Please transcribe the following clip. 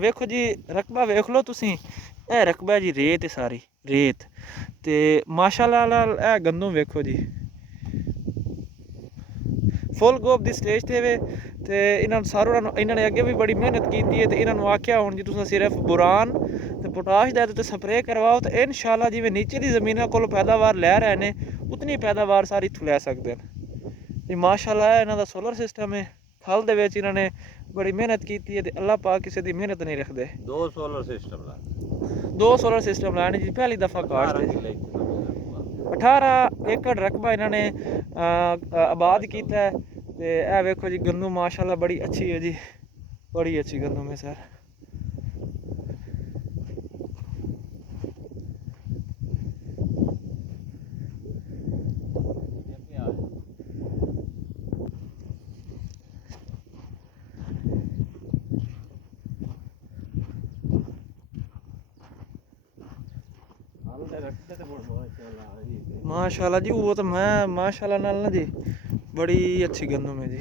ਵੇਖੋ ਜੀ ਰਕਬਾ ਵੇਖ ਲਓ ਤੁਸੀਂ, ਇਹ ਰਕਬਾ ਜੀ ਰੇਤ ਹੈ ਸਾਰੀ ਰੇਤ। ਤੇ ਮਾਸ਼ਾਅੱਲਾ ਨਾਲ ਇਹ ਗੰਦਮ ਵੇਖੋ ਜੀ ਫੁੱਲ ਗੋਪ ਦੀ ਸਟੇਜ ਤੇ ਵੇ। ਤੇ ਇਹਨਾਂ ਨੂੰ ਸਾਰਿਆਂ ਨੂੰ ਇਹਨਾਂ ਨੇ ਅੱਗੇ ਵੀ ਬੜੀ ਮਿਹਨਤ ਕੀਤੀ ਹੈ। ਤੇ ਇਹਨਾਂ ਨੂੰ ਆਖਿਆ ਹੁਣ ਜੀ ਤੁਸੀਂ ਸਿਰਫ ਬੁਰਾਨ ਤੇ ਪੋਟਾਸ਼ ਦਾ ਤੇ ਸਪਰੇਅ ਕਰਵਾਓ ਤੇ ਇਨਸ਼ਾਅੱਲਾ ਜਿਵੇਂ ਨੀਚੇ ਦੀ ਜ਼ਮੀਨਾਂ ਕੋਲ ਪੈਦਾਵਾਰ ਲੈ ਰਹੇ ਨੇ ਉਤਨੀ ਪੈਦਾਵਾਰ ਸਾਰੀ ਇੱਥੋਂ ਲੈ ਸਕਦੇ ਨੇ ਜੀ। ਮਾਸ਼ਾਅੱਲਾ ਇਹਨਾਂ ਦਾ ਸੋਲਰ ਸਿਸਟਮ ਹੈ। ਫਲ ਦੇ ਵਿੱਚ ਇਹਨਾਂ ਨੇ ਬੜੀ ਮਿਹਨਤ ਕੀਤੀ ਹੈ ਤੇ ਅੱਲਾਹ ਪਾਕ ਕਿਸੇ ਦੀ ਮਿਹਨਤ ਨਹੀਂ ਰੱਖਦੇ। ਦੋ ਸੋਲਰ ਸਿਸਟਮ ਲਾਣੇ ਜੀ ਪਹਿਲੀ ਦਫਾ ਕਾਸ਼ਤ ਹੈ। 18 ਏਕੜ ਰਕਬਾ ਇਹਨਾਂ ਨੇ ਆਬਾਦ ਕੀਤਾ ਹੈ। ਤੇ ਇਹ ਵੇਖੋ ਜੀ ਗੰਦਮ ਮਾਸ਼ਾਅੱਲਾ ਬੜੀ ਅੱਛੀ ਹੈ ਜੀ, ਬੜੀ ਅੱਛੀ ਗੰਦਮ ਹੈ ਸਰ। माशाल्लाह जी वो तो मैं माशाल्लाह नाल ना जी बड़ी अच्छी गंदम है जी।